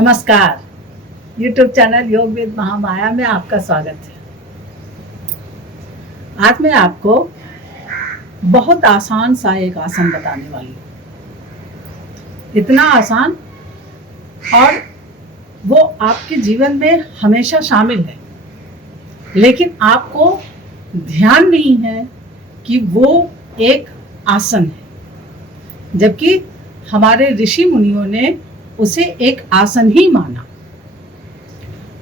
नमस्कार। YouTube channel योग वेद महामाया में आपका स्वागत है। आज मैं आपको बहुत आसान सा एक आसन बताने वाली हूँ। इतना आसान और वो आपके जीवन में हमेशा शामिल है, लेकिन आपको ध्यान नहीं है कि वो एक आसन है, जबकि हमारे ऋषि मुनियों ने उसे एक आसन ही माना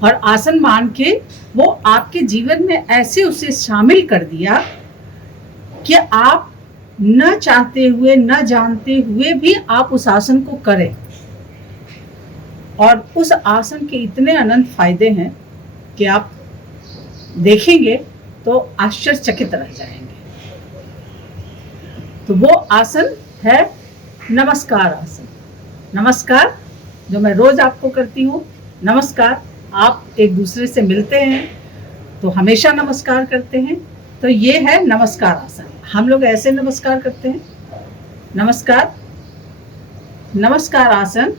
और आसन मान के वो आपके जीवन में ऐसे उसे शामिल कर दिया कि आप न चाहते हुए न जानते हुए भी आप उस आसन को करें। और उस आसन के इतने अनंत फायदे हैं कि आप देखेंगे तो आश्चर्यचकित रह जाएंगे। तो वो आसन है नमस्कार आसन। नमस्कार जो मैं रोज आपको करती हूँ। नमस्कार, आप एक दूसरे से मिलते हैं तो हमेशा नमस्कार करते हैं, तो ये है नमस्कार आसन। हम लोग ऐसे नमस्कार करते हैं। नमस्कार। नमस्कार आसन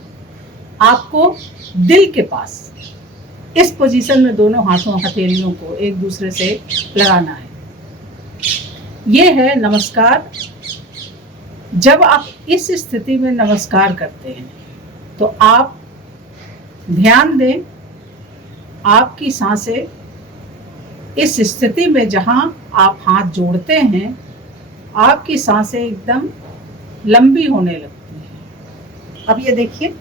आपको दिल के पास इस पोजीशन में दोनों हाथों हथेलियों को एक दूसरे से लगाना है। ये है नमस्कार। जब आप इस स्थिति में नमस्कार करते हैं तो आप ध्यान दें, आपकी सांसें इस स्थिति में जहां आप हाथ जोड़ते हैं, आपकी सांसें एकदम लंबी होने लगती हैं। अब ये देखिए,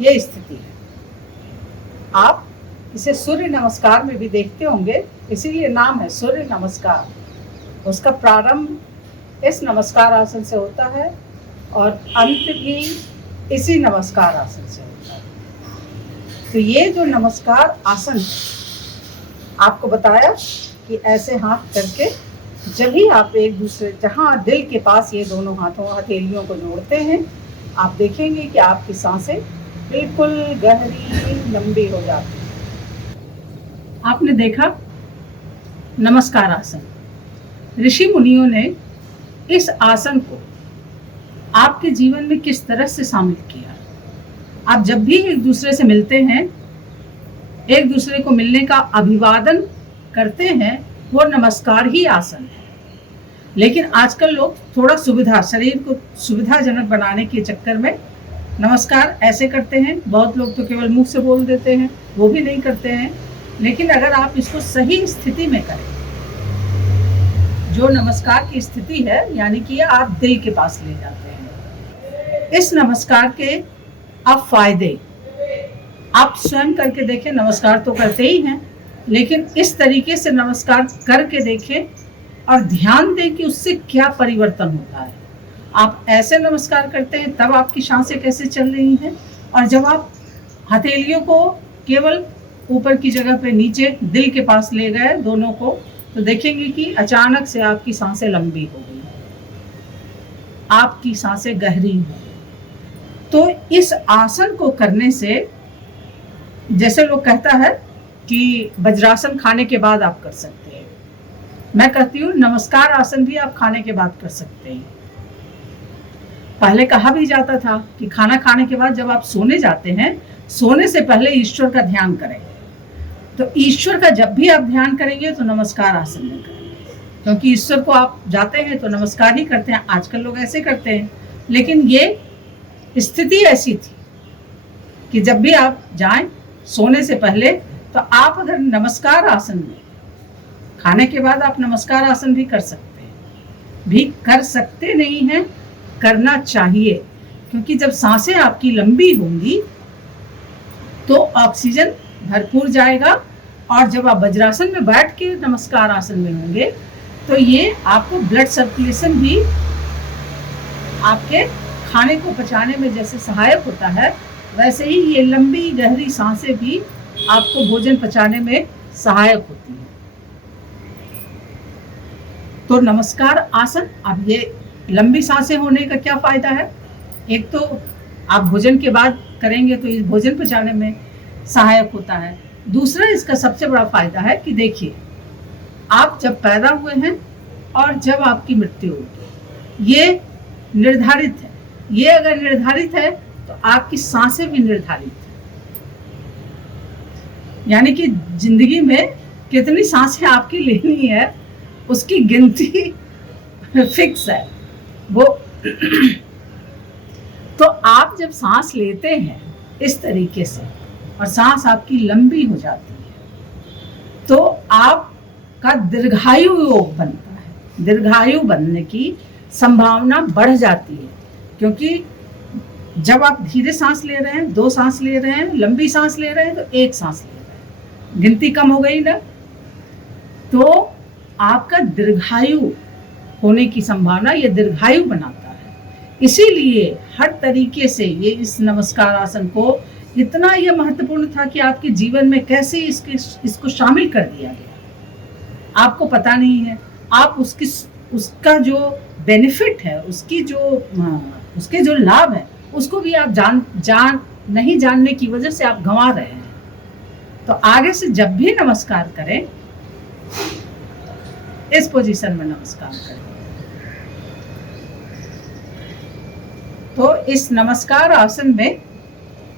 ये स्थिति है। आप इसे सूर्य नमस्कार में भी देखते होंगे, इसीलिए नाम है सूर्य नमस्कार। उसका प्रारंभ इस नमस्कार आसन से होता है और अंत भी इसी नमस्कार आसन से होता है। तो ये जो नमस्कार आसन आपको बताया कि ऐसे हाथ करके जब भी आप एक दूसरे जहां दिल के पास ये दोनों हाथों हथेलियों को जोड़ते हैं, आप देखेंगे कि आपकी सांसें बिल्कुल गहरी लंबी हो जाती हैं। आपने देखा नमस्कार आसन। ऋषि मुनियों ने इस आसन को आपके जीवन में किस तरह से शामिल किया। आप जब भी एक दूसरे से मिलते हैं, एक दूसरे को मिलने का अभिवादन करते हैं, वो नमस्कार ही आसन है। लेकिन आजकल लोग थोड़ा शरीर को सुविधाजनक बनाने के चक्कर में नमस्कार ऐसे करते हैं। बहुत लोग तो केवल मुंह से बोल देते हैं, वो भी नहीं करते हैं। लेकिन अगर आप इसको सही स्थिति में करें, जो नमस्कार की स्थिति है, यानी कि आप दिल के पास ले जाते हैं, इस नमस्कार के अब फायदे आप स्वयं करके देखें। नमस्कार तो करते ही हैं, लेकिन इस तरीके से नमस्कार करके देखें और ध्यान दें कि उससे क्या परिवर्तन होता है। आप ऐसे नमस्कार करते हैं तब आपकी सांसें कैसे चल रही हैं, और जब आप हथेलियों को केवल ऊपर की जगह पे नीचे दिल के पास ले गए दोनों को, तो देखेंगे कि अचानक से आपकी सांसें लंबी हो गई, आपकी सांसें गहरी हो गई। तो इस आसन को करने से, जैसे लोग कहता है कि वज्रासन खाने के बाद आप कर सकते हैं, मैं कहती हूँ नमस्कार आसन भी आप खाने के बाद कर सकते हैं। पहले कहा भी जाता था कि खाना खाने के बाद जब आप सोने जाते हैं, सोने से पहले ईश्वर का ध्यान करें। तो ईश्वर का जब भी आप ध्यान करेंगे तो नमस्कार आसन में करेंगे, क्योंकि ईश्वर को आप जाते हैं तो नमस्कार ही करते हैं। आजकल लोग ऐसे करते हैं, लेकिन ये स्थिति ऐसी थी कि जब भी आप जाएं सोने से पहले, तो आप अगर नमस्कार आसन में, खाने के बाद आप नमस्कार आसन भी कर सकते हैं, भी कर सकते नहीं हैं, करना चाहिए। क्योंकि जब सांसें आपकी लंबी होंगी तो ऑक्सीजन भरपूर जाएगा, और जब आप वज्रासन में बैठ के नमस्कार आसन में होंगे तो ये आपको ब्लड सर्कुलेशन भी, आपके खाने को पचाने में जैसे सहायक होता है, वैसे ही ये लंबी गहरी सांसें भी आपको भोजन पचाने में सहायक होती है। तो नमस्कार आसन, अब ये लंबी सांसें होने का क्या फायदा है? एक तो आप भोजन के बाद करेंगे तो इस भोजन पचाने में सहायक होता है। दूसरा इसका सबसे बड़ा फायदा है कि देखिए, आप जब पैदा हुए हैं और जब आपकी मृत्यु होगी, ये निर्धारित है। ये अगर निर्धारित है तो आपकी सांसें भी निर्धारित है। यानी कि जिंदगी में कितनी सांसें आपकी लेनी है उसकी गिनती फिक्स है वो। तो आप जब सांस लेते हैं इस तरीके से और सांस आपकी लंबी हो जाती है तो आपका दीर्घायु योग बनता है। दीर्घायु बनने की संभावना बढ़ जाती है, क्योंकि जब आप धीरे सांस ले रहे हैं, 2 सांस ले रहे हैं, लंबी सांस ले रहे हैं, तो 1 सांस ले रहे हैं, गिनती कम हो गई ना, तो आपका दीर्घायु होने की संभावना, ये दीर्घायु बनाता है। इसीलिए हर तरीके से ये इस नमस्कार आसन को इतना यह महत्वपूर्ण था कि आपके जीवन में कैसे इसको शामिल कर दिया गया आपको पता नहीं है। आप उसका जो बेनिफिट है, उसके जो लाभ है, उसको भी आप नहीं जानने की वजह से आप गंवा रहे हैं। तो आगे से जब भी नमस्कार करें, इस पोजीशन में नमस्कार करें। तो इस नमस्कार आसन में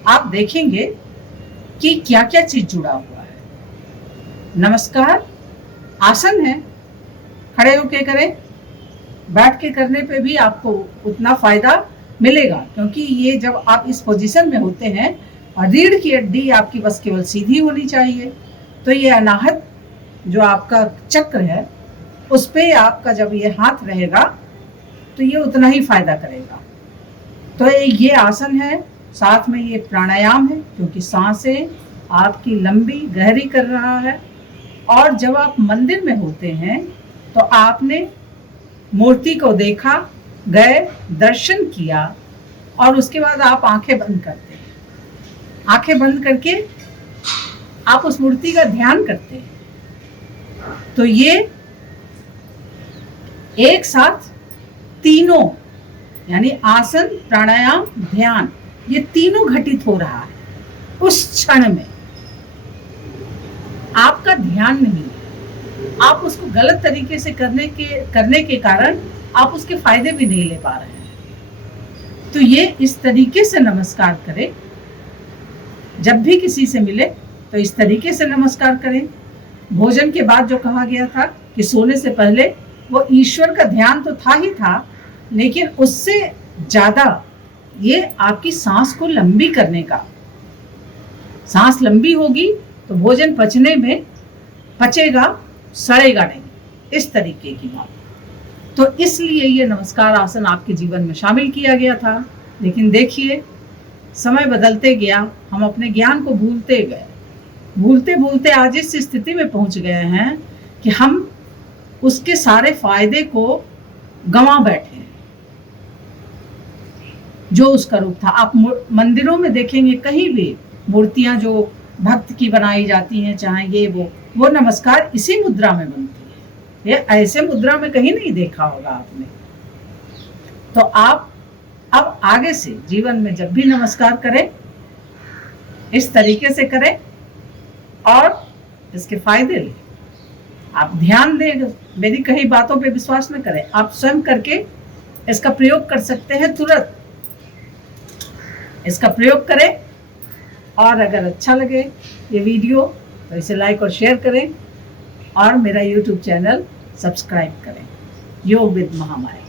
आप देखेंगे कि क्या क्या चीज जुड़ा हुआ है। नमस्कार आसन है, खड़े होके करें, बैठ के करने पे भी आपको उतना फायदा मिलेगा, क्योंकि ये जब आप इस पोजीशन में होते हैं और रीढ़ की हड्डी आपकी बस केवल सीधी होनी चाहिए, तो ये अनाहत जो आपका चक्र है उस पे आपका जब ये हाथ रहेगा तो ये उतना ही फायदा करेगा। तो ये आसन है, साथ में ये प्राणायाम है, क्योंकि सांसें आपकी लंबी गहरी कर रहा है। और जब आप मंदिर में होते हैं तो आपने मूर्ति को देखा, गए, दर्शन किया और उसके बाद आप आंखें बंद करते हैं। आंखें बंद करके आप उस मूर्ति का ध्यान करते हैं। तो ये एक साथ तीनों, यानी आसन, प्राणायाम, ध्यान, ये तीनों घटित हो रहा है उस क्षण में। आपका ध्यान नहीं है, आप उसको गलत तरीके से करने के कारण आप उसके फायदे भी नहीं ले पा रहे हैं। तो ये इस तरीके से नमस्कार करें। जब भी किसी से मिले तो इस तरीके से नमस्कार करें। भोजन के बाद जो कहा गया था कि सोने से पहले, वो ईश्वर का ध्यान तो था ही था, लेकिन उससे ज्यादा ये आपकी सांस को लंबी करने का। सांस लंबी होगी तो भोजन पचने में पचेगा, सड़ेगा नहीं, इस तरीके की बात। तो इसलिए ये नमस्कार आसन आपके जीवन में शामिल किया गया था। लेकिन देखिए, समय बदलते गया, हम अपने ज्ञान को भूलते गए, भूलते भूलते आज इस स्थिति में पहुंच गए हैं कि हम उसके सारे फायदे को गंवा बैठे हैं। जो उसका रूप था, आप मंदिरों में देखेंगे, कहीं भी मूर्तियां जो भक्त की बनाई जाती हैं, चाहे ये वो नमस्कार इसी मुद्रा में बनती है। ये ऐसे मुद्रा में कहीं नहीं देखा होगा आपने। तो आप अब आगे से जीवन में जब भी नमस्कार करें, इस तरीके से करें और इसके फायदे लें। आप ध्यान दें, मेरी कही बातों पे विश्वास न करें, आप स्वयं करके इसका प्रयोग कर सकते हैं। तुरंत इसका प्रयोग करें। और अगर अच्छा लगे ये वीडियो तो इसे लाइक और शेयर करें और मेरा YouTube चैनल सब्सक्राइब करें। योग विद महामाया।